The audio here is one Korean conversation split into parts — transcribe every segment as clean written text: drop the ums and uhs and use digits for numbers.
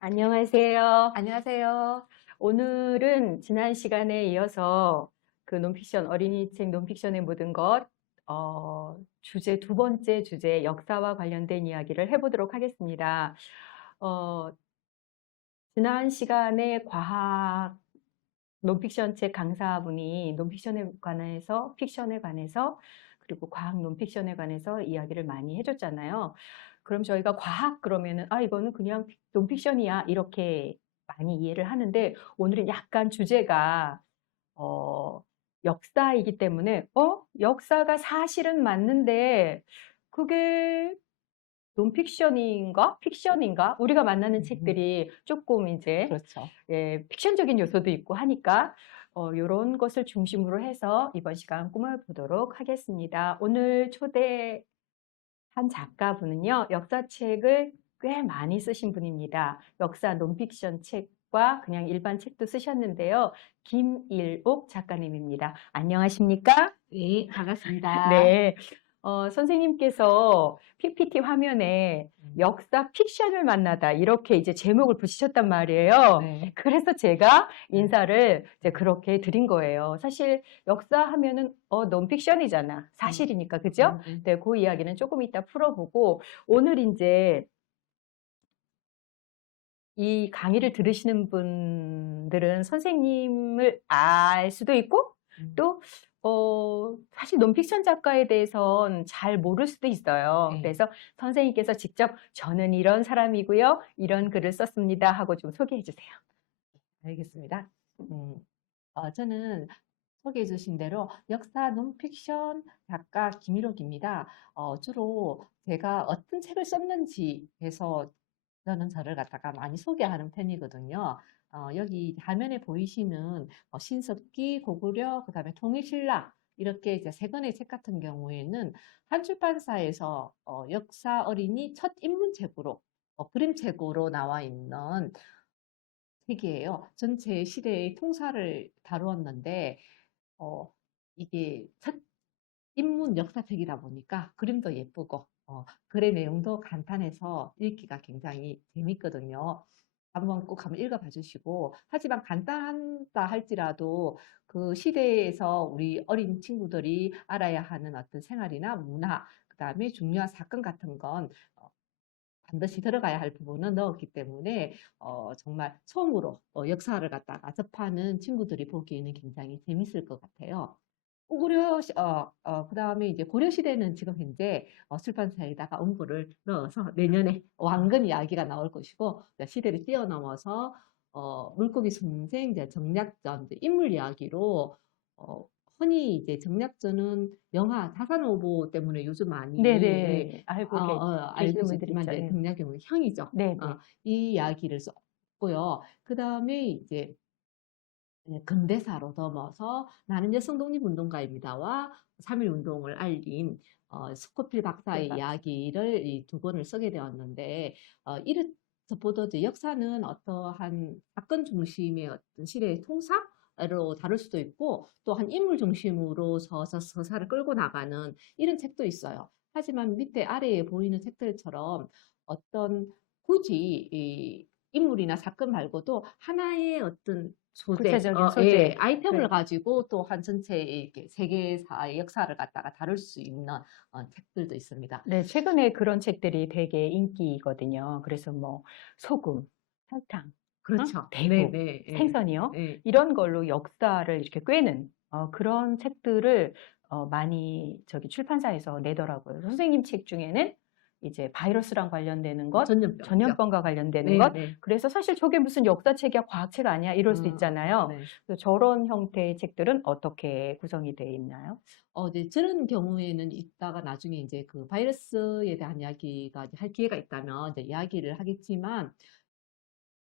안녕하세요. 안녕하세요. 오늘은 지난 시간에 이어서 그 논픽션, 어린이 책 논픽션의 모든 것, 주제, 두 번째 주제, 역사와 관련된 이야기를 해보도록 하겠습니다. 어, 지난 시간에 과학 논픽션 책 강사분이 논픽션에 관해서, 픽션에 관해서, 그리고 과학 논픽션에 관해서 이야기를 많이 해줬잖아요. 그럼 저희가 과학 그러면은, 이거는 그냥 논픽션이야. 이렇게 많이 이해를 하는데, 오늘은 약간 주제가, 어, 역사이기 때문에, 역사가 사실은 맞는데, 그게 논픽션인가? 픽션인가? 우리가 만나는 책들이 조금 이제 그렇죠. 픽션적인 요소도 있고 하니까 이런 것을 중심으로 해서 이번 시간 꾸며보도록 하겠습니다. 오늘 초대한 작가분은요, 역사책을 꽤 많이 쓰신 분입니다. 역사 논픽션 책과 그냥 일반 책도 쓰셨는데요. 김일옥 작가님입니다. 안녕하십니까? 네, 반갑습니다. 네. 선생님께서 PPT 화면에 음, 역사 픽션을 만나다 이렇게 이제 제목을 붙이셨단 말이에요. 네. 그래서 제가 네. 인사를 이제 그렇게 드린 거예요. 사실 역사 하면은 논픽션이잖아. 음, 사실이니까. 그죠? 네. 네, 그 이야기는 조금 이따 풀어보고 오늘 이제 이 강의를 들으시는 분들은 선생님을 알 수도 있고, 음, 또, 사실 논픽션 작가에 대해서는 잘 모를 수도 있어요. 네. 그래서 선생님께서 직접 저는 이런 사람이고요, 이런 글을 썼습니다 하고 좀 소개해 주세요. 알겠습니다. 음, 저는 소개해 주신 대로 역사 논픽션 작가 김일옥입니다. 주로 제가 어떤 책을 썼는지에서 저는 저를 갖다가 많이 소개하는 편이거든요. 여기 화면에 보이시는 신석기, 고구려, 그다음에 통일신라 이렇게 이제 세 권의 책 같은 경우에는 한 출판사에서 역사 어린이 첫 입문책으로 그림책으로 나와 있는 책이에요. 전체 시대의 통사를 다루었는데 어, 이게 첫 입문 역사책이다 보니까 그림도 예쁘고 글의 내용도 간단해서 읽기가 굉장히 재밌거든요. 한번 읽어봐 주시고 하지만 간단하다 할지라도 그 시대에서 우리 어린 친구들이 알아야 하는 어떤 생활이나 문화 그다음에 중요한 사건 같은 건 반드시 들어가야 할 부분은 넣었기 때문에 정말 처음으로 역사를 갖다가 접하는 친구들이 보기에는 굉장히 재밌을 것 같아요. 그다음에 이제 고려 시대는 지금 현재 출판사에다가 원고를 넣어서 내년에 왕건 이야기가 나올 것이고 이제 시대를 뛰어넘어서 물고기 선생 이제 정략전 이제 인물 이야기로 어, 흔히 이제 정략전은 영화 자산오보 때문에 요즘 많이 네네. 알고 계시는 분들 있었지만 있죠. 이제 네. 정약용의 형이죠. 네네. 이 이야기를 썼고요. 그다음에 이제 근대사로 넘어서 나는 여성 독립운동가입니다와 3.1 운동을 알린 스코필 박사의 대박. 이야기를 이 두 권을 쓰게 되었는데 이렇보다 이제 역사는 어떠한 사건 중심의 어떤 시대의 통사로 다룰 수도 있고 또 한 인물 중심으로 서사를 끌고 나가는 이런 책도 있어요. 하지만 밑에 아래에 보이는 책들처럼 어떤 굳이 이 인물이나 사건 말고도 하나의 어떤 소재, 구체적인 예, 소재. 아이템을 네. 가지고 또 한 전체의 이렇게 세계사의 역사를 갖다가 다룰 수 있는 책들도 있습니다. 네, 최근에 그런 책들이 되게 인기거든요. 그래서 뭐, 소금, 설탕, 그렇죠. 네, 대구, 네, 예, 생선이요. 예. 이런 걸로 역사를 이렇게 꿰는 그런 책들을 많이 저기 출판사에서 내더라고요. 선생님 책 중에는 이제 바이러스랑 관련되는 것, 전염병이죠. 전염병과 관련되는 네, 것. 네. 그래서 사실 저게 무슨 역사책이야, 과학책 아니야, 이럴 수 있잖아요. 네. 그래서 저런 형태의 책들은 어떻게 구성이 되어 있나요? 이제 저런 경우에는 이따가 나중에 이제 그 바이러스에 대한 이야기가 이제 할 기회가 있다면 이제 이야기를 하겠지만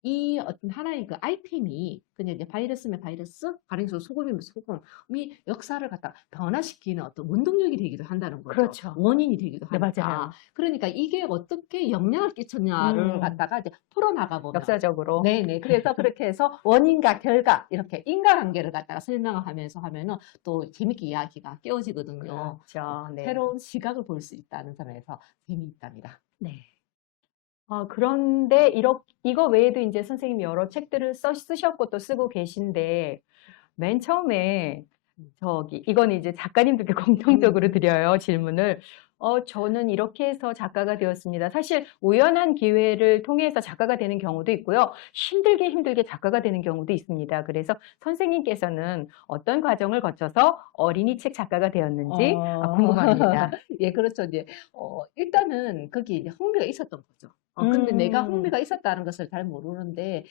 이 어떤 하나의 그 아이템이 그냥 이제 바이러스면 바이러스, 가령서 소금이면 소금이 역사를 갖다 변화시키는 어떤 원동력이 되기도 한다는 거죠. 그렇죠. 원인이 되기도 네, 하니까. 맞아요. 그러니까 이게 어떻게 영향을 끼쳤냐를 음, 갖다가 이제 풀어나가 보면. 역사적으로. 네네. 그래서 그렇게 해서 원인과 결과, 이렇게 인과관계를 갖다가 설명을 하면서 하면은 또 재밌게 이야기가 깨워지거든요. 그렇죠. 네. 새로운 시각을 볼 수 있다는 점에서 재미있답니다. 네. 그런데 이거 외에도 이제 선생님이 여러 책들을 쓰셨고 또 쓰고 계신데 맨 처음에 이건 이제 작가님들께 공통적으로 드려요, 질문을. 저는 이렇게 해서 작가가 되었습니다. 사실 우연한 기회를 통해서 작가가 되는 경우도 있고요. 힘들게 작가가 되는 경우도 있습니다. 그래서 선생님께서는 어떤 과정을 거쳐서 어린이 책 작가가 되었는지 궁금합니다. 예, 그렇죠. 이제, 일단은 거기 이제 흥미가 있었던 거죠. 근데 내가 흥미가 있었다는 것을 잘 모르는데,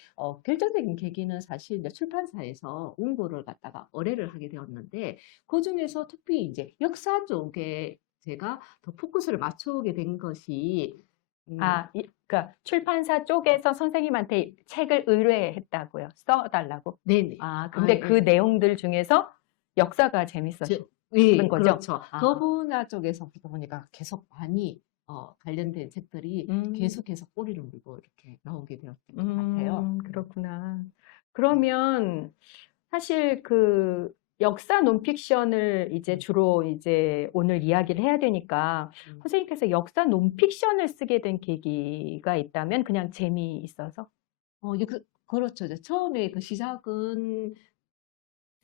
결정적인 계기는 사실 이제 출판사에서 원고를 갖다가 의뢰를 하게 되었는데, 그 중에서 특히 이제 역사 쪽에 제가 더 포커스를 맞추게 된 것이, 그러니까 출판사 쪽에서 선생님한테 책을 의뢰했다고요. 써달라고. 네네. 근데 그 내용들 중에서 역사가 재밌었던 예, 거죠? 그렇죠. 그 분야 쪽에서 보다 보니까 계속 많이 관련된 책들이 계속해서 꼬리를 물고 이렇게 나오게 되었던 것 같아요. 그렇구나. 그러면 사실 그 역사 논픽션을 이제 주로 이제 오늘 이야기를 해야 되니까 선생님께서 역사 논픽션을 쓰게 된 계기가 있다면 그냥 재미있어서? 그렇죠. 이제 처음에 그 시작은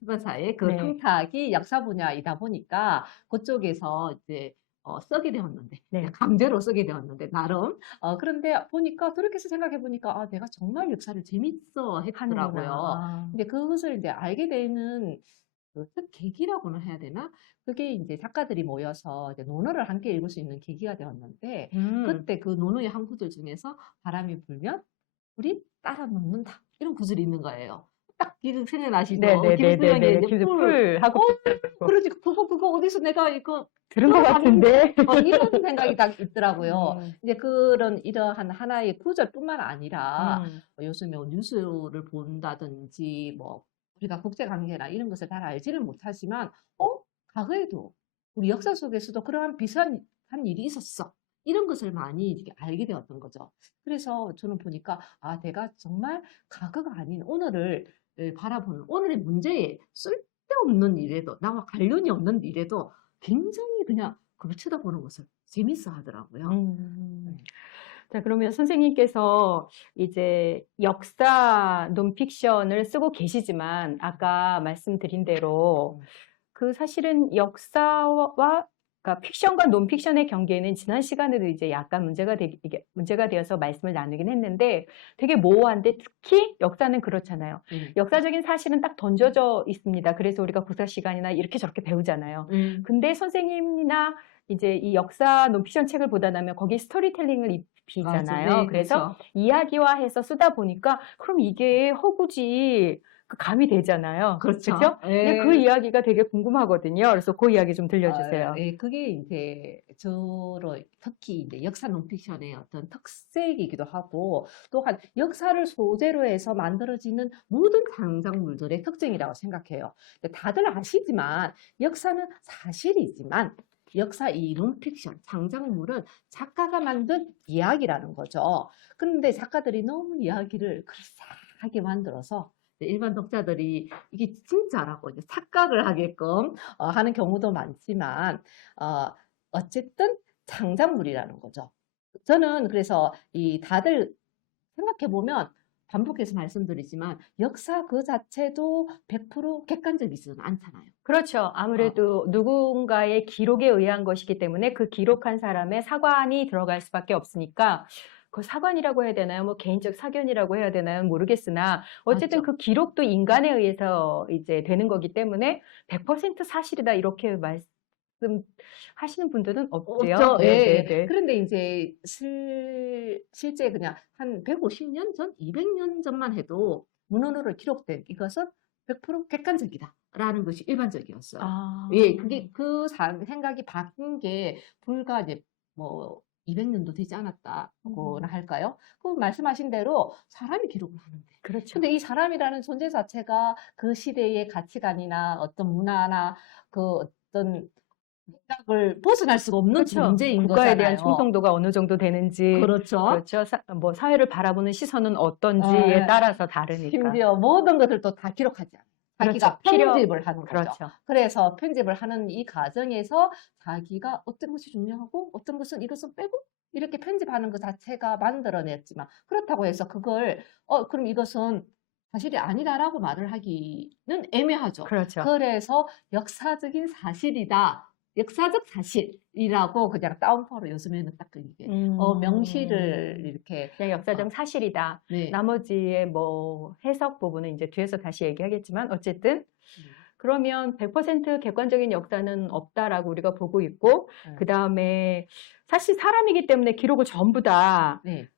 출판사의 그 네. 통탁이 역사 분야이다 보니까 그쪽에서 이제 쓰게 되었는데, 네. 강제로 쓰게 되었는데, 나름. 그런데 보니까, 돌이켜서 생각해 보니까, 내가 정말 역사를 재밌어 했더라고요. 하는구나. 근데 그것을 이제 알게 되는 그 계기라고는 해야 되나? 그게 이제 작가들이 모여서 이제 논어를 함께 읽을 수 있는 계기가 되었는데, 그때 그 논어의 한 구절 중에서 바람이 불면 우리 따라 눕는다. 이런 구절이 있는 거예요. 딱 기억 생각나시죠? 김수영의 이제 풀 하고 그러지, 그거 어디서 내가 이거 들은 것 같은데. 이런 생각이 딱 있더라고요. 이제 이러한 하나의 구절뿐만 아니라 요즘에 뉴스를 본다든지 뭐 우리가 국제 관계나 이런 것을 잘 알지는 못하지만 과거에도 우리 역사 속에서도 그러한 비슷한 일이 있었어. 이런 것을 많이 이렇게 알게 되었던 거죠. 그래서 저는 보니까 내가 정말 과거가 아닌 오늘을 바라보는 오늘의 문제에 쓸데없는 일에도 나와 관련이 없는 일에도 굉장히 그냥 그걸 쳐다보는 것을 재밌어 하더라고요. 자, 그러면 선생님께서 이제 역사 논픽션을 쓰고 계시지만 아까 말씀드린 대로 그 사실은 역사와 그러니까 픽션과 논픽션의 경계는 지난 시간에도 이제 약간 문제가 되어서 말씀을 나누긴 했는데 되게 모호한데 특히 역사는 그렇잖아요. 역사적인 사실은 딱 던져져 있습니다. 그래서 우리가 국사 시간이나 이렇게 저렇게 배우잖아요. 근데 선생님이나 이제 이 역사 논픽션 책을 보다 나면 거기 스토리텔링을 입히잖아요. 맞아. 네, 그래서 그렇죠. 이야기화해서 쓰다 보니까 그럼 이게 허구지 그 감이 되잖아요. 그렇죠. 그렇죠? 근데 그 이야기가 되게 궁금하거든요. 그래서 그 이야기 좀 들려주세요. 그게 이제 저로 특히 이제 역사 논픽션의 어떤 특색이기도 하고 또한 역사를 소재로 해서 만들어지는 모든 장작물들의 특징이라고 생각해요. 다들 아시지만 역사는 사실이지만 역사 이 논픽션, 장작물은 작가가 만든 이야기라는 거죠. 그런데 작가들이 너무 이야기를 그럴싸하게 만들어서 일반 독자들이 이게 진짜라고 이제 착각을 하게끔 하는 경우도 많지만 어쨌든 장작물이라는 거죠. 저는 그래서 다들 생각해 보면 반복해서 말씀드리지만 역사 그 자체도 100% 객관적이지는 않잖아요. 그렇죠. 아무래도 누군가의 기록에 의한 것이기 때문에 그 기록한 사람의 사관이 들어갈 수밖에 없으니까 그 사관이라고 해야 되나요? 뭐 개인적 사견이라고 해야 되나요? 모르겠으나 어쨌든 맞죠. 그 기록도 인간에 의해서 이제 되는 거기 때문에 100% 사실이다 이렇게 말씀하시는 분들은 없대요. 없죠. 예. 네. 그런데 이제 실제 그냥 한 150년 전, 200년 전만 해도 문헌으로 기록된 이것은 100% 객관적이다라는 것이 일반적이었어요. 예, 그게 생각이 바뀐 게 불과 이제 뭐 200년도 되지 않았다고나 할까요? 그 말씀하신 대로 사람이 기록을 하는데. 그렇죠. 근데 이 사람이라는 존재 자체가 그 시대의 가치관이나 어떤 문화나 그 어떤 생각을 벗어날 수가 없는 그렇죠. 존재인 국가에 대한 거잖아요. 충성도가 어느 정도 되는지, 그렇죠. 뭐 사회를 바라보는 시선은 어떤지에 따라서 다르니까. 심지어 모든 것을 또 다 기록하지 않아요. 자기가 그렇죠. 편집을 하는 거죠. 그렇죠. 그래서 편집을 하는 이 과정에서 자기가 어떤 것이 중요하고 어떤 것은 이것은 빼고 이렇게 편집하는 것 자체가 만들어냈지만 그렇다고 해서 그걸 그럼 이것은 사실이 아니다라고 말을 하기는 애매하죠. 그렇죠. 그래서 역사적인 사실이다. 역사적 사실이라고 그냥 따옴표로 요즘에는 딱 이게 명시를 이렇게 그냥 역사적 사실이다. 네. 나머지의 뭐 해석 부분은 이제 뒤에서 다시 얘기하겠지만 어쨌든 그러면 100% 객관적인 역사는 없다라고 우리가 보고 있고 그다음에 사실 사람이기 때문에 기록을 전부 다 네.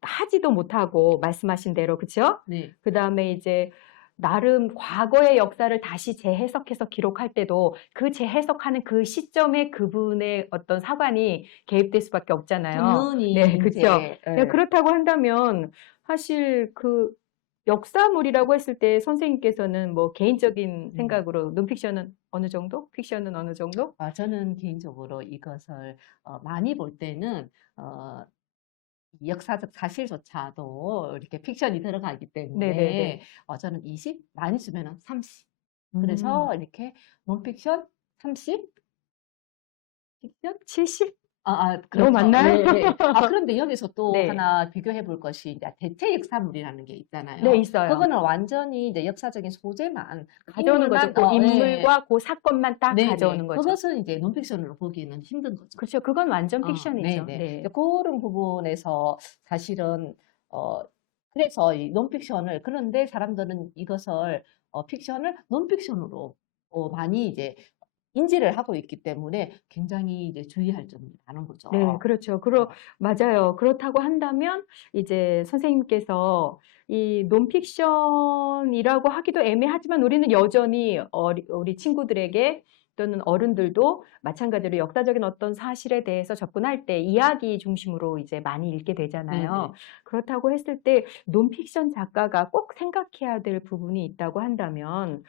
하지도 못하고 말씀하신 대로 그렇죠? 네. 그다음에 이제 나름 과거의 역사를 다시 재해석해서 기록할 때도 그 재해석하는 그 시점에 그분의 어떤 사관이 개입될 수밖에 없잖아요. 당연히 네, 그렇죠. 이제 그렇다고 한다면 사실 역사물이라고 했을 때 선생님께서는 뭐 개인적인 생각으로 논픽션은 어느 정도? 픽션은 어느 정도? 저는 개인적으로 이것을 많이 볼 때는 이 역사적 사실조차도 이렇게 픽션이 들어가기 네네네. 때문에 저는 20, 많이 쓰면은 30. 그래서 이렇게 논픽션 30, 픽션 70? 너무 너무 많나요? 네. 그런데 여기서 또 네. 하나 비교해 볼 것이 이제 대체 역사물이라는 게 있잖아요. 네, 있어요. 그거는 완전히 이제 역사적인 소재만 가져오는 거죠. 그 인물과 그 사건만 딱 네네. 가져오는 거죠. 그것은 이제 논픽션으로 보기에는 힘든 거죠. 그렇죠. 그건 완전 픽션이죠. 네네. 네. 그런 부분에서 사실은 그래서 이 논픽션을 그런데 사람들은 이것을 픽션을 논픽션으로 많이 이제 인지를 하고 있기 때문에 굉장히 이제 주의할 점이 많은 거죠. 네, 그렇죠. 맞아요. 그렇다고 한다면 이제 선생님께서 이 논픽션이라고 하기도 애매하지만 우리는 여전히 우리 친구들에게 또는 어른들도 마찬가지로 역사적인 어떤 사실에 대해서 접근할 때 이야기 중심으로 이제 많이 읽게 되잖아요. 네네. 그렇다고 했을 때 논픽션 작가가 꼭 생각해야 될 부분이 있다고 한다면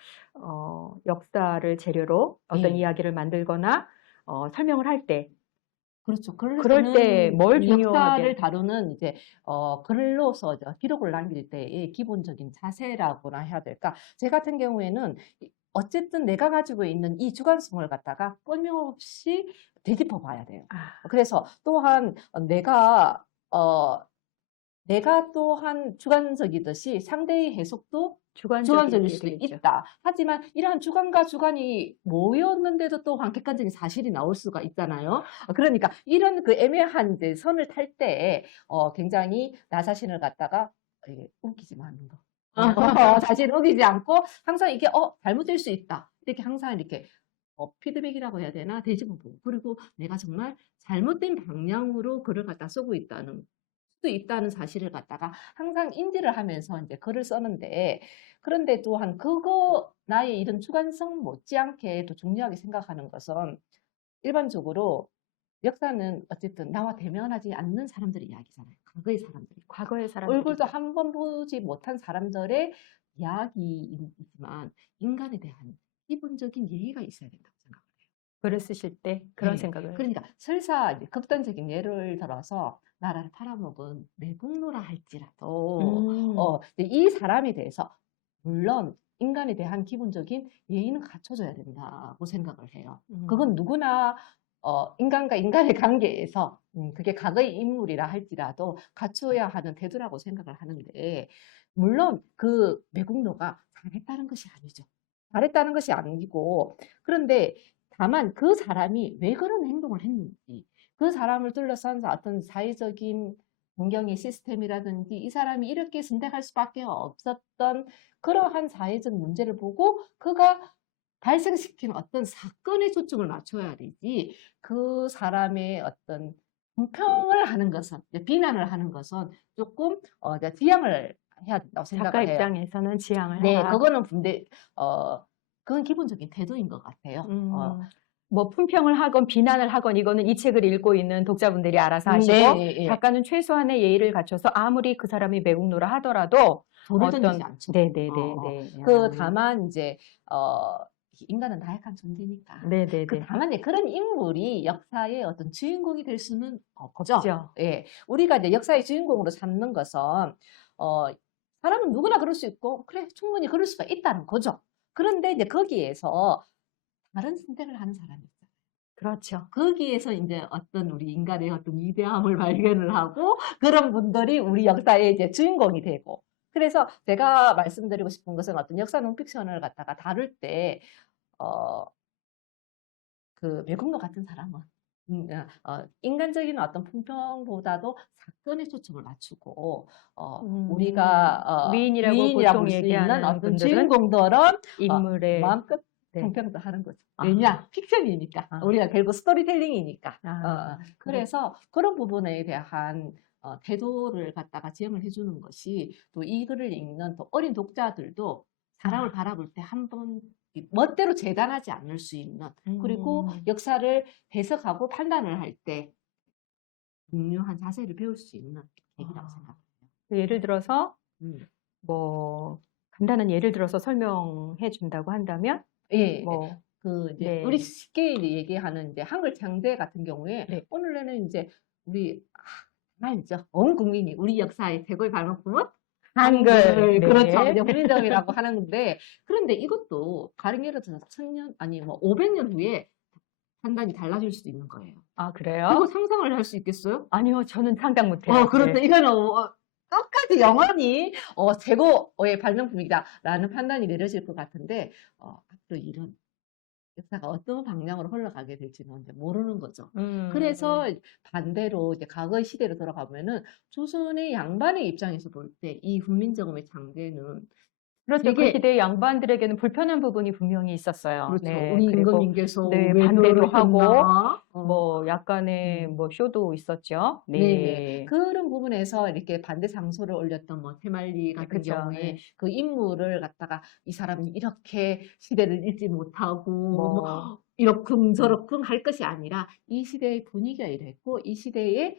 역사를 재료로 어떤 네. 이야기를 만들거나 설명을 할 때 그렇죠. 그럴 때 뭘 역사를 중요하게 다루는 이제 글로서 기록을 남길 때의 기본적인 자세라고나 해야 될까? 제 같은 경우에는 어쨌든 내가 가지고 있는 이 주관성을 갖다가 끊임없이 되짚어 봐야 돼요. 그래서 또한 내가 또한 주관적이듯이 상대의 해석도 주관적일 수도 되겠죠. 있다. 하지만 이러한 주관과 주관이 모였는데도 또한 객관적인 사실이 나올 수가 있잖아요. 그러니까 이런 그 애매한 이제 선을 탈 때 굉장히 나 자신을 갖다가 웃기지 않는 거. 사실 우기지 않고 항상 이게 잘못될 수 있다. 이렇게 항상 이렇게 피드백이라고 해야 되나? 되짚어보고 그리고 내가 정말 잘못된 방향으로 글을 갖다 쓰고 있다는 수도 있다는 사실을 갖다가 항상 인지를 하면서 이제 글을 쓰는데 그런데 또한 나의 이런 주관성 못지않게 또 중요하게 생각하는 것은 일반적으로 역사는 어쨌든 나와 대면하지 않는 사람들의 이야기잖아요. 과거의 사람들이 얼굴도 한 번 보지 못한 사람들의 이야기이지만 인간에 대한 기본적인 예의가 있어야 된다고 생각을 해요. 글을 쓰실 때 그런 네. 생각을 그러니까 설사 이제 극단적인 예를 들어서 나라를 팔아먹은 매국노라 할지라도 이 사람에 대해서 물론 인간에 대한 기본적인 예의는 갖춰줘야 된다고 생각을 해요. 그건 누구나 인간과 인간의 관계에서 그게 과거의 인물이라 할지라도 갖춰야 하는 태도라고 생각을 하는데 물론 그 매국노가 잘했다는 것이 아니죠. 잘했다는 것이 아니고 그런데 다만 그 사람이 왜 그런 행동을 했는지 그 사람을 둘러싼 어떤 사회적인 환경의 시스템이라든지 이 사람이 이렇게 선택할 수밖에 없었던 그러한 사회적 문제를 보고 그가 발생시킨 어떤 사건에 초점을 맞춰야 되지 그 사람의 어떤 불평을 하는 것은 비난을 하는 것은 조금 지양을 해야 된다고 작가 생각을 해요. 입장에서는 지향을 네, 하라. 그건 기본적인 태도인 것 같아요. 뭐 품평을 하건 비난을 하건 이거는 이 책을 읽고 있는 독자분들이 알아서 하시고 네, 작가는 최소한의 예의를 갖춰서 아무리 그 사람이 매국노라 하더라도 도려드리지 않죠. 네네네네. 다만 이제 인간은 나약한 존재니까. 네네네. 다만 이제 그런 인물이 역사의 어떤 주인공이 될 수는 없죠. 그죠. 예, 우리가 이제 역사의 주인공으로 삼는 것은 사람은 누구나 그럴 수 있고 그래 충분히 그럴 수가 있다는 거죠. 그런데 이제 거기에서 다른 선택을 하는 사람이 있어요. 그렇죠. 거기에서 이제 어떤 우리 인간의 어떤 위대함을 발견을 하고 그런 분들이 우리 역사의 이제 주인공이 되고 그래서 제가 말씀드리고 싶은 것은 어떤 역사 논픽션을 갖다가 다룰 때 어, 그 외국노 같은 사람은 인간적인 어떤 품평보다도 사건에 초점을 맞추고 우리가 위인이라고 위인이라고 보통 볼 수 있는 얘기하는 어떤 분들은 주인공들은 인물의 마음껏 네. 품평도 하는 거죠. 아. 왜냐? 픽션이니까. 아. 우리가 결국 스토리텔링이니까. 아, 그래서 그런 부분에 대한 태도를 갖다가 지향을 해주는 것이 또 이 글을 읽는 또 어린 독자들도 사람을 바라볼 때 한번 멋대로 재단하지 않을 수 있는 그리고 역사를 해석하고 판단을 할 때 중요한 자세를 배울 수 있는 계기라고 생각합니다. 예를 들어서 음. 뭐 간단한 예를 들어서 설명해 준다고 한다면 예, 뭐 그 이제 네. 우리 쉽게 이제 얘기하는 이제 한글 창제 같은 경우에 네. 오늘날은 이제 우리 알죠. 온 국민이 우리 역사의 최고의 발명품은 한글. 네. 그렇죠. 이제 훈민정음이라고 하는데 그런데 이것도 가령 예를 들어서 1000년 아니 뭐 500년 후에 판단이 달라질 수도 있는 거예요. 아, 이거 그래요? 상상을 할 수 있겠어요? 아니요, 저는 상상 못해요. 그렇다. 네. 이거는 끝까지 영원히 최고의 발명품이다라는 판단이 내려질 것 같은데 앞으로 이런 역사가 어떤 방향으로 흘러가게 될지는 이제 모르는 거죠. 그래서 반대로 이제 과거의 시대로 돌아가면은 조선의 양반의 입장에서 볼 때 이 훈민정음의 창제는 그렇죠. 그 되게 시대 양반들에게는 불편한 부분이 분명히 있었어요. 그렇죠. 네. 우리 그리고 임금님께서 네, 왜 반대도 그러셨나? 하고 뭐 약간의 음. 뭐 쇼도 있었죠. 네네. 네. 그런 부분에서 이렇게 반대 상소를 올렸던 뭐 태말리 같은 그죠. 경우에 네. 그 인물을 갖다가 이 사람이 이렇게 시대를 읽지 못하고 뭐 이렇쿵 저렇쿵 할 것이 아니라 이 시대의 분위기가 이랬고 이 시대에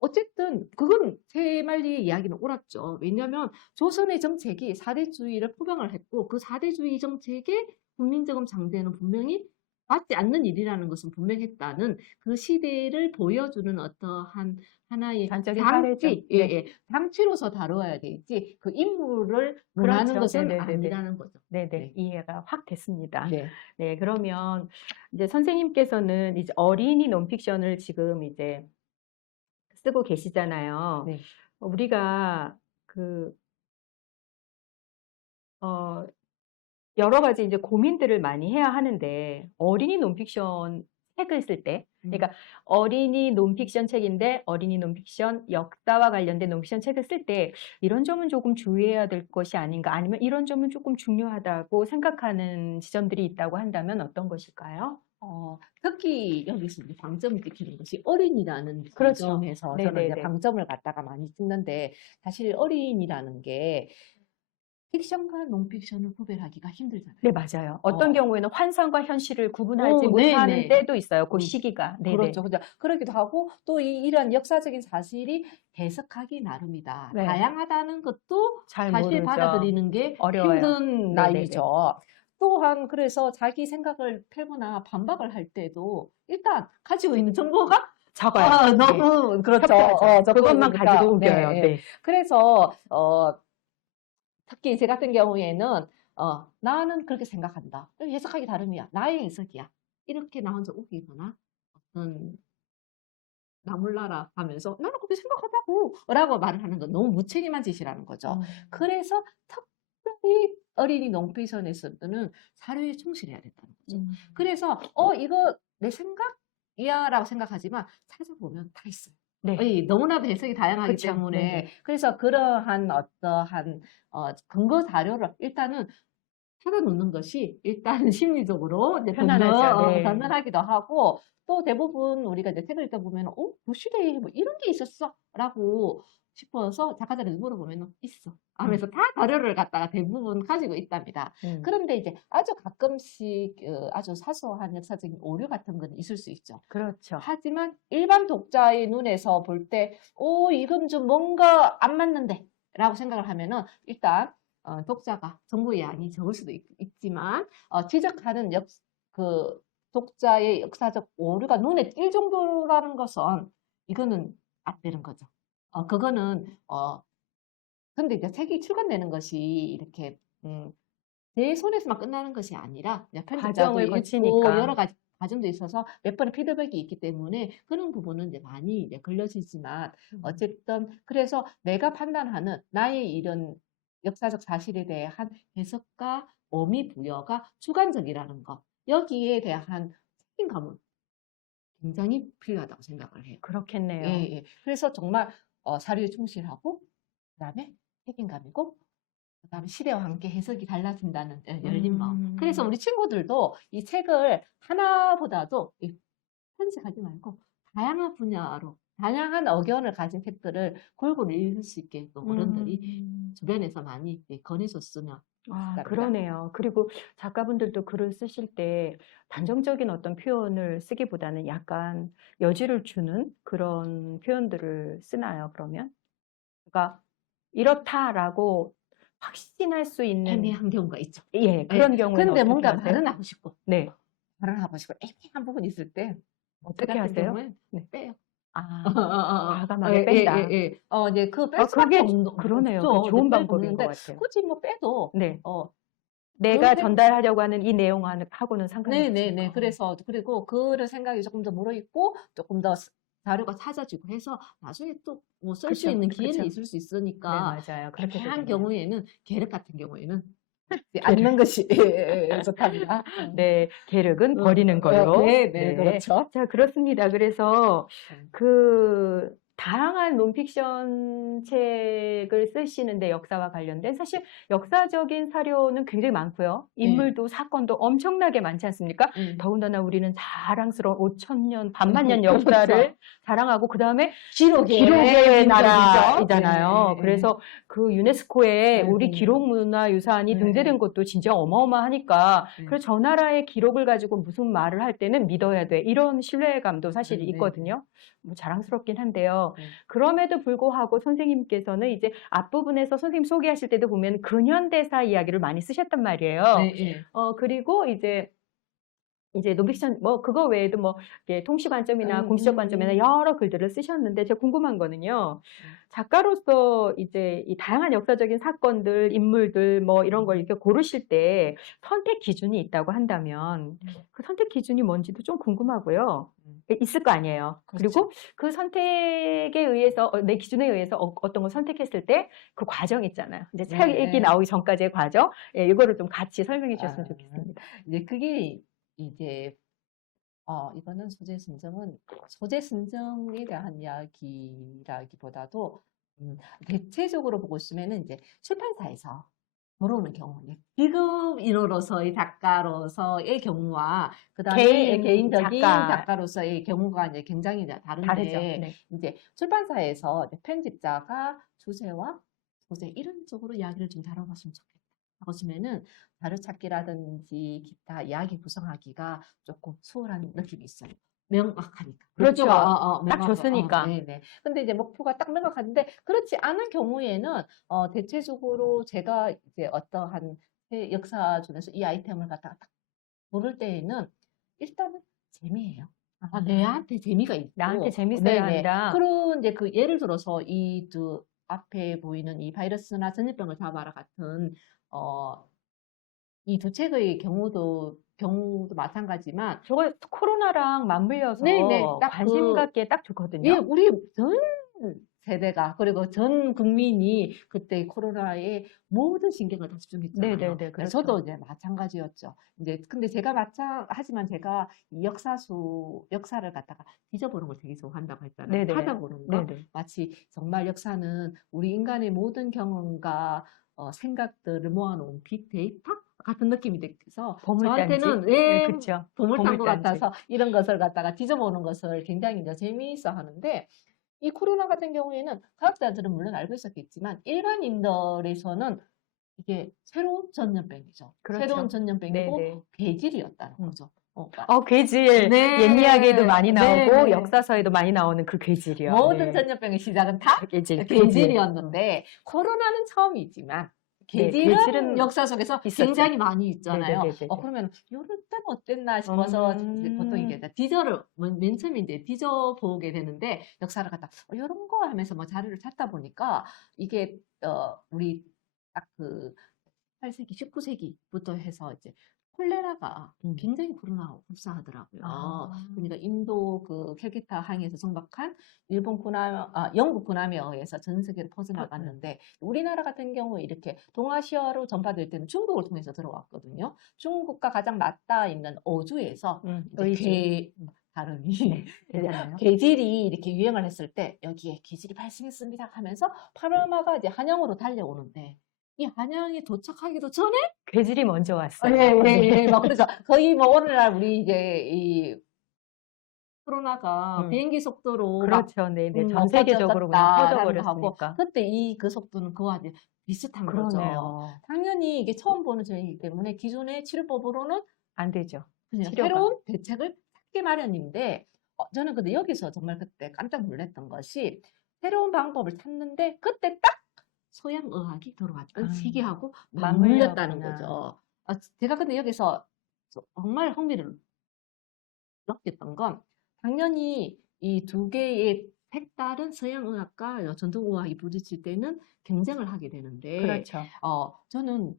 어쨌든 그건 태말리의 이야기는 옳았죠. 왜냐하면 조선의 정책이 사대주의를 포병을 했고 그 사대주의 정책에 국민정음 장제는 분명히 맞지 않는 일이라는 것은 분명했다는 그 시대를 보여주는 어떠한 하나의 단적인 사례죠. 장치, 네. 예, 장치로서 다루어야 되지 그 인물을 논하는 그렇죠. 것은 네네네네. 아니라는 거죠. 네네. 네. 이해가 확 됐습니다. 네. 네, 그러면 이제 선생님께서는 이제 어린이 논픽션을 지금 이제 쓰고 계시잖아요. 네. 우리가 여러 가지 이제 고민들을 많이 해야 하는데 어린이 논픽션 책을 쓸 때, 그러니까 어린이 논픽션 책인데 어린이 논픽션 역사와 관련된 논픽션 책을 쓸 때 이런 점은 조금 주의해야 될 것이 아닌가, 아니면 이런 점은 조금 중요하다고 생각하는 지점들이 있다고 한다면 어떤 것일까요? 특히 여기서 이제 방점을 찍히는 것이 어린이라는 그렇죠. 지점에서 저는 이제 네네네. 방점을 갖다가 많이 찍는데 사실 어린이라는 게 픽션과 논픽션을 구별하기가 힘들잖아요. 네, 맞아요. 어떤 경우에는 환상과 현실을 구분하지 오, 못하는 네네. 때도 있어요. 그 시기가. 네네. 그렇죠. 그죠. 그러기도 하고 또 이런 역사적인 사실이 해석하기 나름이다. 네. 다양하다는 것도 잘 사실 모르죠. 받아들이는 게 어려워요. 힘든 네네네. 나이죠. 또한 그래서 자기 생각을 펴거나 반박을 할 때도 일단 가지고 있는 정보가 적어요. 너무 그렇죠. 협소하죠. 그것만 그러니까, 가지고 우겨요. 네. 네. 그래서 특히 제 같은 경우에는 나는 그렇게 생각한다. 해석하기 다름이야. 나의 해석이야. 이렇게 나 혼자 우기거나 나 몰라라 하면서 나는 그렇게 생각하다고 라고 말을 하는 건 너무 무책임한 짓이라는 거죠. 그래서 특별히 어린이 논픽션에서는 사료에 충실해야 된다는 거죠. 그래서 이거 내 생각이야 라고 생각하지만 찾아보면 다 있어요. 네. 너무나도 해석이 다양하기 그쵸. 때문에 네네. 그래서 그러한 어떠한 근거 자료를 일단은 찾아놓는 것이 일단 심리적으로 이제 편안하죠. 네. 편안하기도 하고 또 대부분 우리가 이제 책을 읽다 보면 그 시대에 뭐 이런 게 있었어라고 싶어서 작가들한테 물어보면 있어 하면서 다 자료를 갖다가 대부분 가지고 있답니다. 그런데 이제 아주 가끔씩 아주 사소한 역사적인 오류 같은 건 있을 수 있죠. 그렇죠. 하지만 일반 독자의 눈에서 볼 때 이건 좀 뭔가 안 맞는데 라고 생각을 하면은 일단 독자가 정보의 양이 적을 수도 있지만 지적하는 그 독자의 역사적 오류가 눈에 띌 정도라는 것은 이거는 안 되는 거죠. 그거는 근데 이제 책이 출간되는 것이 이렇게 내 손에서만 끝나는 것이 아니라 편집자도 과정을 있고 거치니까. 여러 가지 과정도 있어서 몇 번의 피드백이 있기 때문에 그런 부분은 이제 많이 이제 걸려지지만 어쨌든 그래서 내가 판단하는 나의 이런 역사적 사실에 대한 해석과 의미 부여가 주관적이라는 것 여기에 대한 책임감은 굉장히 필요하다고 생각을 해요. 그렇겠네요. 예. 그래서 정말 사료에 충실하고 그다음에 책임감이고 그다음에 시대와 함께 해석이 달라진다는 열린 마음. 그래서 우리 친구들도 이 책을 하나보다도 편식하지 말고 다양한 분야로 다양한 의견을 가진 책들을 골고루 읽을 수 있게 또 어른들이 주변에서 많이 권해줬으면 아, 좋겠습니다. 그러네요. 그리고 작가분들도 글을 쓰실 때 단정적인 어떤 표현을 쓰기보다는 약간 여지를 주는 그런 표현들을 쓰나요, 그러면? 그러니까 이렇다라고 확신할 수 있는, 애매한 경우가 있죠. 예, 그런 경우에는 근데 어떻게 뭔가 하세요? 발언하고 싶고 네, 애매한 부분이 있을 때 저 어떻게 같은 하세요? 경우엔 네. 빼요. 아, 과감하게 예. 뺀다. 이제 그 뺄 아, 수밖에 그게, 그러네요. 그게 없죠. 좋은 뺄 방법인 것 없는데 같아요. 굳이 뭐 빼도 네. 그 내가 책 전달하려고 하는 이 내용하고는 상관이 네네네. 없으니까. 그래서 그리고 그런 생각이 조금 더 물어있고 조금 더 자료가 찾아지고 해서 나중에 또 뭐 쓸 수 그쵸, 있는 기회는 그쵸. 있을 수 네, 있으니까 맞아요. 그렇게 애매한 되겠네요. 경우에는 계륵 같은 경우에는 하지 계륵. 않는 것이 좋답니다. 네, 계륵은 버리는 걸로. 네, 네. 그렇죠. 자, 그렇습니다. 그래서 음. 그 다양한 논픽션 책을 쓰시는데 역사와 관련된 사실 역사적인 사료는 굉장히 많고요. 네. 인물도 사건도 엄청나게 많지 않습니까? 네. 더군다나 우리는 자랑스러운 5,000년, 반만년 역사를 그렇죠. 자랑하고 그다음에 기록의 기록의 민족이죠. 나라이잖아요. 네. 그래서 그 유네스코에 우리 기록문화유산이 등재된 것도 진짜 어마어마하니까 그래서 저 나라의 기록을 가지고 무슨 말을 할 때는 믿어야 돼. 이런 신뢰감도 사실 있거든요. 뭐 자랑스럽긴 한데요. 그럼에도 불구하고 선생님께서는 이제 앞부분에서 선생님 소개하실 때도 보면 근현대사 이야기를 많이 쓰셨단 말이에요. 네. 그리고 이제 논픽션 뭐 그거 외에도 뭐 이렇게 통시 관점이나 공시적 관점이나 여러 글들을 쓰셨는데 제가 궁금한 거는요. 작가로서 이제 이 다양한 역사적인 사건들, 인물들 뭐 이런 걸 이렇게 고르실 때 선택 기준이 있다고 한다면 그 선택 기준이 뭔지도 좀 궁금하고요. 있을 거 아니에요. 그렇죠. 그리고 그 선택에 의해서 내 기준에 의해서 어떤 걸 선택했을 때 그 과정 있잖아요. 이제 책이 나오기 전까지의 과정, 예, 이거를 좀 같이 설명해 주셨으면 좋겠습니다. 이제 그게 이제 이거는 소재 선정에 대한 이야기라기보다도 대체적으로 보고 있으면은 이제 출판사에서 들어오는 경우, 비급인으로서의 작가로서의 경우와 그다음에 개인적인 작가로서의 경우가 이제 굉장히 다르죠. 다른데 네. 이제 출판사에서 이제 편집자가 주제와 소재 이런 쪽으로 이야기를 좀 다뤄봤으면 좋겠다. 보시면은 자료 찾기라든지 기타 이야기 구성하기가 조금 수월한 느낌이 있어요. 명확하니까. 그렇죠. 목표가 딱 줬으니까. 네네. 근데 이제 목표가 딱 명확한데 그렇지 않은 경우에는 대체적으로 제가 이제 어떠한 역사 중에서 이 아이템을 갖다가 딱 고를 때에는 일단은 재미예요. 내한테 재미가 있고 나한테 재밌어야 한다. 그런 이제 그 예를 들어서 이 앞에 보이는 이 바이러스나 전염병을 잡아라 같은 이 두 책의 경우도 마찬가지지만 저거 코로나랑 맞물려서 딱 관심 갖기에 딱 좋거든요. 우리 전 세대가 그리고 전 국민이 그때 코로나에 모든 신경을 다 집중했잖아요. 네네네, 그렇죠. 저도 이제 마찬가지였죠. 이제 근데 하지만 제가 이 역사를 갖다가 뒤져보는 걸 되게 좋아한다고 했잖아요. 네네. 찾아보는 거. 네네. 마치 정말 역사는 우리 인간의 모든 경험과 생각들을 모아놓은 빅데이터 같은 느낌이 돼서 보물단지. 저한테는 네, 그쵸. 보물탄 것 보물단지. 같아서 이런 것을 갖다가 뒤져보는 것을 굉장히 이제 재미있어 하는데 이 코로나 같은 경우에는 과학자들은 물론 알고 있었겠지만 일반인들에서는 이게 새로운 전염병이죠. 그렇죠. 새로운 전염병이고 네네. 괴질이었다는 거죠. 괴질. 네. 옛 이야기에도 많이 나오고 네. 역사서에도 많이 나오는 그 괴질이요. 모든 네. 전염병의 시작은 다 괴질. 괴질이었는데 코로나는 처음이지만 괴질은 괴질은 역사 속에서 있었죠. 굉장히 많이 있잖아요. 네네네네. 그러면 요럴 때는 어땠나 싶어서 이제 보통 이게 뒤져를 맨 처음에 이제 뒤져보게 되는데 역사를 갖다 이런 거 하면서 뭐 자료를 찾다 보니까 이게 우리 딱 그 8세기, 19세기부터 해서 이제 콜레라가 음. 굉장히 코로나하고 흡사하더라고요. 아. 그러니까 인도 그 캘키타 항에서 정박한 영국 군함에 의해서 전 세계로 퍼져나갔는데 우리나라 같은 경우에 이렇게 동아시아로 전파될 때는 중국을 통해서 들어왔거든요. 중국과 가장 맞닿아 있는 어주에서 이제 의주. 발음이 네, 괜찮나요? 계질이 이렇게 유행을 했을 때 여기에 계질이 발생했습니다 하면서 파르마가 이제 한양으로 달려오는데 이 한양에 도착하기도 전에 괴질이 먼저 왔어요. 예, 네. 예, 예. 막 그래서 거의 뭐 오늘날 우리 이제 이 코로나가 비행기 속도로 막 그렇죠. 네, 네. 뭐 전 세계적으로 그냥 퍼졌다라는 거 하고 퍼져버렸으니까. 그때 그 속도는 그와 이제 비슷한 거죠. 그러네요. 당연히 이게 처음 보는 저희이기 때문에 기존의 치료법으로는 안 되죠. 그냥 치료가. 새로운 대책을 찾기 마련인데 저는 근데 여기서 정말 그때 깜짝 놀랐던 것이 새로운 방법을 찾는데 그때 딱 서양의학이 들어왔던 시기하고 맞물렸다는 맞물렸구나. 거죠. 제가 근데 여기서 정말 흥미를 느꼈던 건 당연히 이 두 개의 색다른 서양의학과 전통의학이 부딪힐 때는 경쟁을 하게 되는데 그렇죠. 저는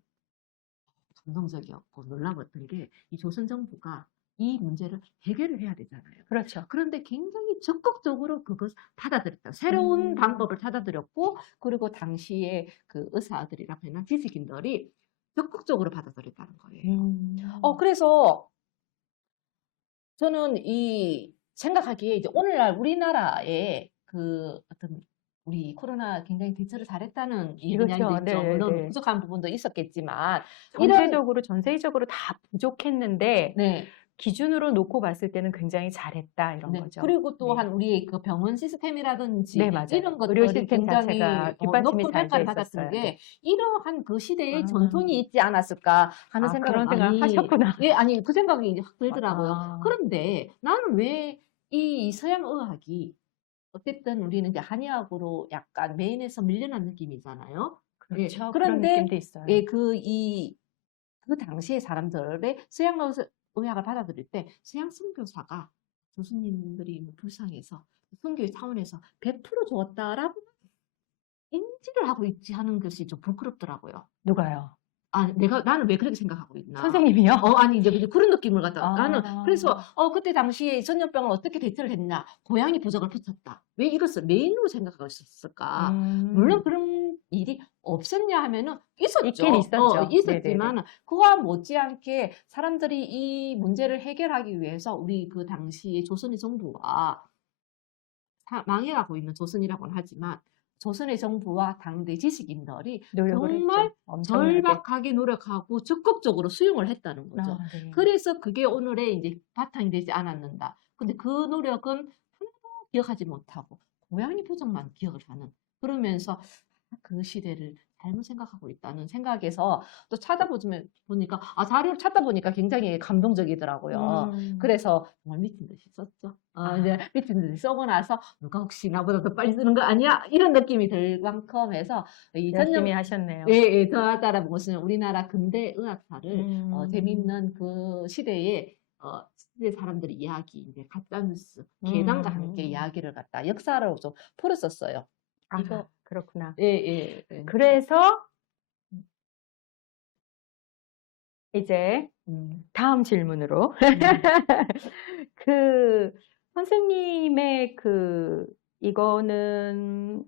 감동적이었고 놀라웠던 게 이 조선 정부가 이 문제를 해결을 해야 되잖아요. 그렇죠. 그런데 굉장히 적극적으로 그것을 받아들였다. 새로운 방법을 받아들였고 그리고 당시에 그 의사들이라고 해나 지식인들이 적극적으로 받아들였다는 거예요. 그래서 저는 생각하기에 이제 오늘날 우리나라의 그 어떤 우리 코로나 굉장히 대처를 잘했다는 이야기도 그렇죠. 있죠. 물론 네네네. 부족한 부분도 있었겠지만 전체적으로, 전 세계적으로 다 부족했는데 네. 기준으로 놓고 봤을 때는 굉장히 잘했다 이런 네. 거죠. 그리고 또한 우리의 그 병원 시스템이라든지 네, 맞아요. 이런 의료 것들이 시스템 굉장히 자체가 뒷받침이 높은 잘 돼 평가를 받았던 있었어요. 게 네. 이러한 그 시대에 아. 전통이 있지 않았을까 하는 생각을 그런 생각을 많이 하셨구나. 예, 아니 그 생각이 이제 확 들더라고요. 아. 그런데 나는 왜 이 서양 의학이 어쨌든 우리는 이제 한의학으로 약간 메인에서 밀려난 느낌이잖아요. 예. 그렇죠. 그런 그런데 느낌도 있어요. 예, 그 당시의 사람들의 서양 의학을 받아들일 때 서양 선교사가 교수님들이 뭐 불쌍해서 선교의 차원에서 100% 줬다라고 인지를 하고 있지 하는 것이 좀 부끄럽더라고요. 누가요? 나는 왜 그렇게 생각하고 있나? 선생님이요? 아니, 이제 그런 느낌을 갖다가. 나는, 아. 그래서, 그때 당시에 전염병을 어떻게 대처를 했냐? 고양이 부적을 붙였다. 왜 이것을 메인으로 생각하고 있었을까? 물론 그런 일이 없었냐 하면은 있었죠. 있긴 있었죠. 있었지만, 그와 못지않게 사람들이 이 문제를 해결하기 위해서 우리 그 당시에 조선의 정부와 망해가고 있는 조선이라고는 하지만, 조선의 정부와 당대 지식인들이 노력을 정말 했죠. 엄청나게. 절박하게 노력하고 적극적으로 수용을 했다는 거죠. 네. 그래서 그게 오늘의 이제 바탕이 되지 않았는가. 근데 그 노력은 하나도 기억하지 못하고 고양이 부정만 기억을 하는. 그러면서 그 시대를 잘못 생각하고 있다는 생각에서 또 보니까 자료를 찾다 보니까 굉장히 감동적이더라고요. 그래서 정말 미친 듯이 썼죠. 이제 미친 듯이 쓰고 나서 누가 혹시 나보다 더 빨리 쓰는 거 아니야? 이런 느낌이 들 만큼 해서 열심히 하셨네요. 예, 더 따라본 것은 우리나라 근대 의학사를 재미있는 그 시대의 시대 사람들의 이야기, 이제 가짜뉴스, 괴담과 함께 이야기를 갖다 역사로 좀 풀었었어요. 이거 그렇구나. 예. 그래서 이제 다음 질문으로 그 선생님의 이거는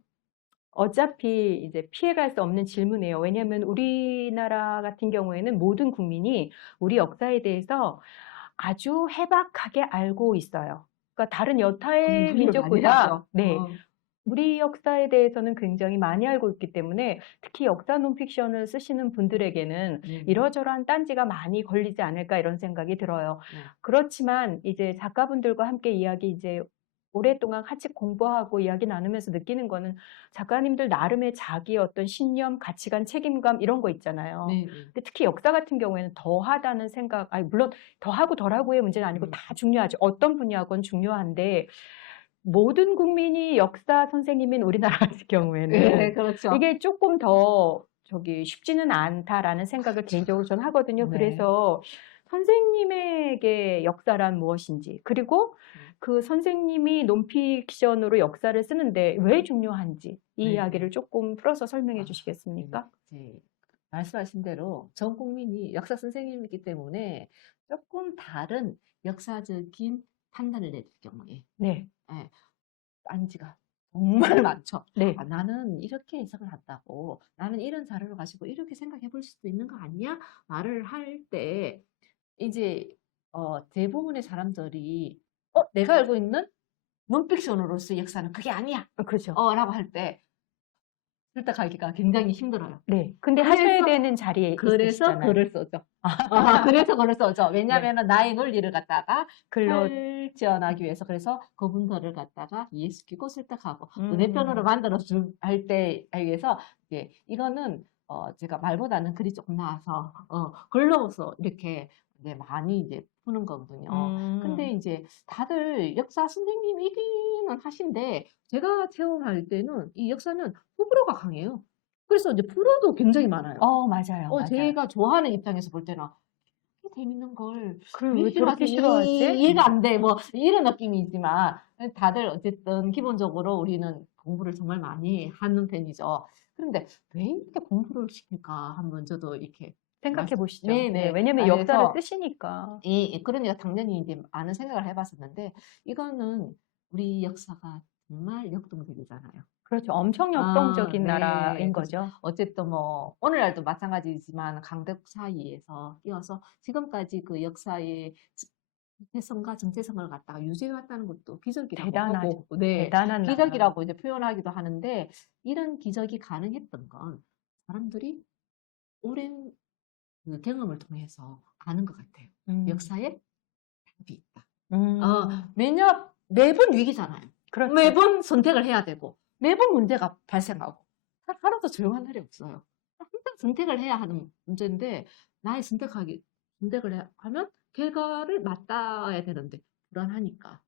어차피 이제 피해갈 수 없는 질문이에요. 왜냐하면 우리나라 같은 경우에는 모든 국민이 우리 역사에 대해서 아주 해박하게 알고 있어요. 그러니까 다른 여타의 민족보다 우리 역사에 대해서는 굉장히 많이 알고 있기 때문에 특히 역사 논픽션을 쓰시는 분들에게는 이러저러한 딴지가 많이 걸리지 않을까 이런 생각이 들어요. 그렇지만 이제 작가분들과 함께 이제 오랫동안 같이 공부하고 이야기 나누면서 느끼는 거는 작가님들 나름의 자기 어떤 신념, 가치관, 책임감 이런 거 있잖아요. 근데 특히 역사 같은 경우에는 더하다는 생각, 물론 더하고 덜하고의 문제는 아니고 다 중요하죠. 어떤 분야건 중요한데 모든 국민이 역사 선생님인 우리나라 같은 경우에는 그렇죠. 이게 조금 더 쉽지는 않다라는 생각을 개인적으로 저는 하거든요. 그래서 선생님에게 역사란 무엇인지, 그리고 그 선생님이 논픽션으로 역사를 쓰는데 왜 중요한지 이 이야기를 조금 풀어서 설명해 주시겠습니까? 말씀하신 대로 전 국민이 역사 선생님이기 때문에 조금 다른 역사적인 판단을 내릴 경우에 네, 예, 딴지가 정말 많죠. 네. 아, 나는 이렇게 해석을 한다고, 나는 이런 자료를 가지고 이렇게 생각해 볼 수도 있는 거 아니야? 말을 할 때 이제 대부분의 사람들이 내가 알고 있는 논픽션으로서의 역사는 그게 아니야. 그죠. 라고 할 때 설득하기가 굉장히 힘들어요. 네. 근데 하셔야 그래서 되는 자리에 그래서 있으시잖아요. 글을 써죠. 아, 그래서 글을 써죠. 네. 왜냐하면 나의 논리를 갖다가 글로, 발전하기 위해서, 그래서 그분들을 갖다가 이해시키고 설득하고 또 내 편으로 음, 만들어 할때 위해서 이거는 제가 말보다는 글이 조금 나와서 글로서 이렇게 이제 많이 이제 푸는 거거든요. 근데 음, 이제 다들 역사 선생님이기는 하신데 제가 체험할 때는 이 역사는 호불호가 강해요. 그래서 이제 불호도 굉장히 많아요. 맞아요, 맞아요. 제가 좋아하는 입장에서 볼 때는 이렇게 재밌는 걸 그걸 왜 왜 저렇게 싫어하지? 싫어하지? 이해가 안 돼. 뭐 이런 느낌이지만 다들 어쨌든 기본적으로 우리는 공부를 정말 많이 하는 편이죠. 그런데 왜 이렇게 공부를 시킬까? 한번 저도 이렇게 생각해 보시죠. 네, 네네. 왜냐면 역사를 그래서 쓰시니까. 그러니까 당연히 이제 많은 생각을 해봤었는데 이거는 우리 역사가 정말 역동적이잖아요. 그렇죠. 엄청 아, 역동적인 네. 나라인 그래서 거죠. 어쨌든 뭐 오늘날도 마찬가지지만 강대국 사이에서 이어서 지금까지 그 역사의 정체성과 정체성을 갖다가 유지해왔다는 것도 기적이라고 대단하죠. 하고, 네, 대단한 나라. 기적이라고 이제 표현하기도 하는데 이런 기적이 가능했던 건 사람들이 오랜 그 경험을 통해서 아는 것 같아요. 음, 역사에 답이 있다. 음, 매번 위기잖아요. 그렇죠. 매번 선택을 해야 되고, 매번 문제가 발생하고, 하루도 조용한 날이 없어요. 항상 선택을 해야 하는 문제인데, 나의 하면 결과를 맞닿아야 되는데, 불안하니까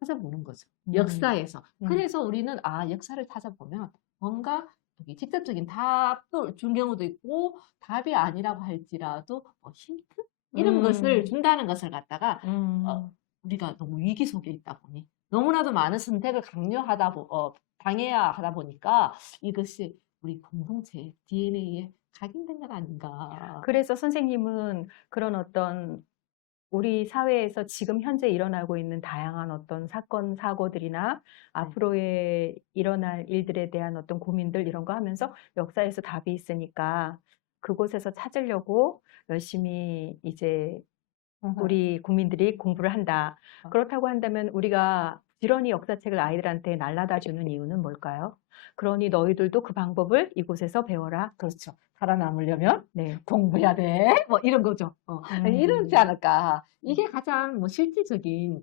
찾아보는 거죠. 음, 역사에서. 음, 그래서 우리는, 역사를 찾아보면 뭔가 여기 직접적인 답을 준 경우도 있고, 답이 아니라고 할지라도 힌트? 이런 것을 음, 준다는 것을 갖다가 어, 음. 우리가 너무 위기 속에 있다 보니 너무나도 많은 선택을 당해야 하다 보니까 이것이 우리 공동체 DNA에 각인된 것 아닌가. 그래서 선생님은 그런 어떤 우리 사회에서 지금 현재 일어나고 있는 다양한 어떤 사건, 사고들이나 네. 앞으로의 일어날 일들에 대한 어떤 고민들 이런 거 하면서 역사에서 답이 있으니까 그곳에서 찾으려고 열심히 이제 우리 국민들이 공부를 한다. 어. 그렇다고 한다면 우리가 부지런히 역사책을 아이들한테 날라다 주는 이유는 뭘까요? 그러니 너희들도 그 방법을 이곳에서 배워라. 그렇죠. 살아남으려면 네. 공부해야 돼. 뭐 이런 거죠. 이러지 음. 않을까. 이게 가장 뭐 실질적인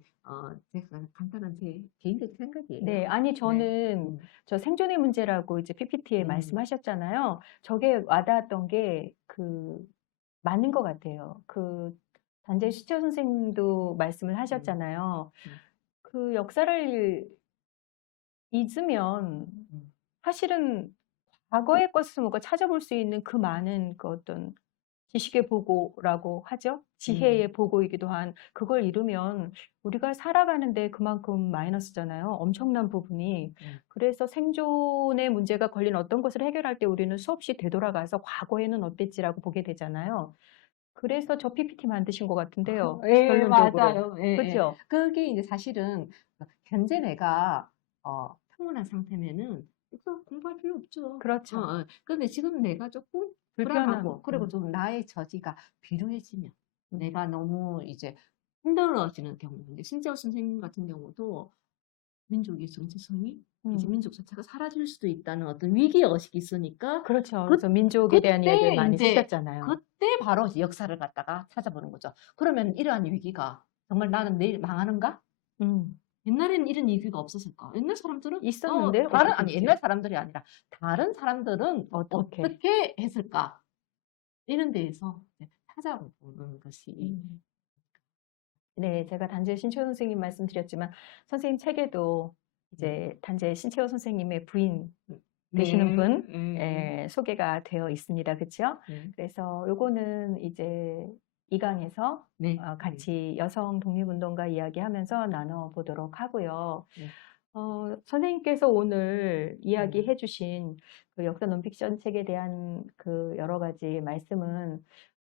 제가 간단한 제 개인적인 생각이에요. 네, 아니, 네. 저는 저 생존의 문제라고 이제 PPT에 말씀하셨잖아요. 저게 와닿았던 게 맞는 것 같아요. 단재 시초 선생님도 말씀을 하셨잖아요. 음. 그 역사를 잊으면 음. 사실은 과거의 것을 뭔가 찾아볼 수 있는 그 많은 그 어떤 지식의 보고라고 하죠. 지혜의 보고이기도 한 그걸 잃으면 우리가 살아가는데 그만큼 마이너스잖아요. 엄청난 부분이. 그래서 생존의 문제가 걸린 어떤 것을 해결할 때 우리는 수없이 되돌아가서 과거에는 어땠지라고 보게 되잖아요. 그래서 저 PPT 만드신 것 같은데요. 예, 결론적으로. 맞아요. 예, 예. 그죠? 그게 이제 사실은 현재 내가 평온한 상태면은 이거 공부할 필요 없죠. 그렇죠. 근데 지금 내가 조금 불편함. 불안하고 그리고 좀 나의 저지가 비루해지면 음. 내가 너무 이제 힘들어지는 경우, 이제 신재호 선생님 같은 경우도 민족의 정체성이 이제 민족 자체가 사라질 수도 있다는 어떤 위기의식이 있으니까 그렇죠. 그, 그래서 민족에 대한 이야기를 그때 많이 이제 쓰셨잖아요. 그때 바로 이제 역사를 갖다가 찾아보는 거죠. 그러면 이러한 위기가 정말 나는 내일 망하는가? 음. 옛날에는 이런 위기가 없었을까? 옛날 사람들은 있었는데 다른 어떻게 했지? 옛날 사람들이 아니라 다른 사람들은 어떻게? 어떻게 했을까? 이런 데에서 이제 찾아보는 것이 네, 제가 단재 신채호 선생님 말씀드렸지만 선생님 책에도 이제 단재 신채호 선생님의 부인 되시는 분 소개가 되어 있습니다. 그렇죠? 그래서 요거는 이제 2강에서 네. 같이 여성 독립운동가 이야기하면서 나눠보도록 하고요. 선생님께서 오늘 네. 이야기해 주신 그 역사 논픽션 책에 대한 그 여러 가지 말씀은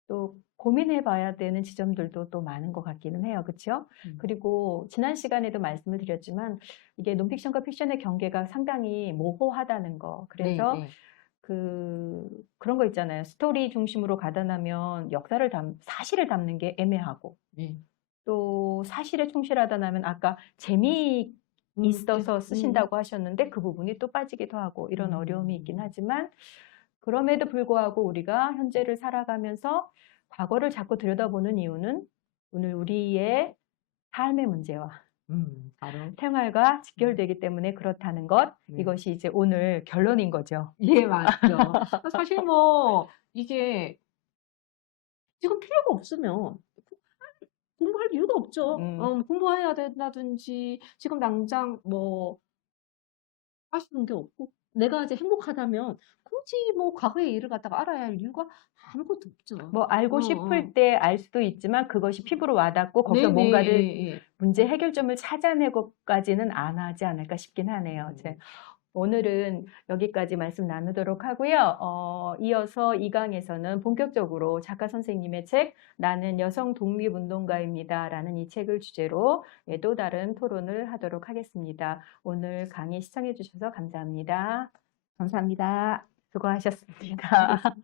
또 고민해 봐야 되는 지점들도 또 많은 것 같기는 해요. 그쵸? 그리고 지난 시간에도 말씀을 드렸지만 이게 논픽션과 픽션의 경계가 상당히 모호하다는 거. 네, 그래서 네. 그런 거 있잖아요. 스토리 중심으로 가다 나면 사실을 담는 게 애매하고 네. 또 사실에 충실하다 나면 아까 재미 있어서 쓰신다고 하셨는데 그 부분이 또 빠지기도 하고 이런 어려움이 있긴 하지만 그럼에도 불구하고 우리가 현재를 살아가면서 과거를 자꾸 들여다보는 이유는 오늘 우리의 삶의 문제와 바로. 생활과 직결되기 때문에 그렇다는 것, 네. 이것이 이제 오늘 결론인 거죠. 예, 맞죠. 사실 뭐, 이게 지금 필요가 없으면 공부할 이유가 없죠. 공부해야 된다든지, 지금 당장 뭐, 아쉬운 게 없고, 내가 이제 행복하다면, 굳이 뭐, 과거의 일을 갖다가 알아야 할 이유가 아무것도 없죠. 뭐 알고 싶을 때 알 수도 있지만 그것이 피부로 와닿고 거기서 네네, 뭔가를 예, 예. 문제 해결점을 찾아내고까지는 안 하지 않을까 싶긴 하네요. 오늘은 여기까지 말씀 나누도록 하고요. 이어서 2강에서는 본격적으로 작가 선생님의 책 나는 여성 독립운동가입니다 라는 이 책을 주제로 또 다른 토론을 하도록 하겠습니다. 오늘 강의 시청해 주셔서 감사합니다. 감사합니다. 수고하셨습니다.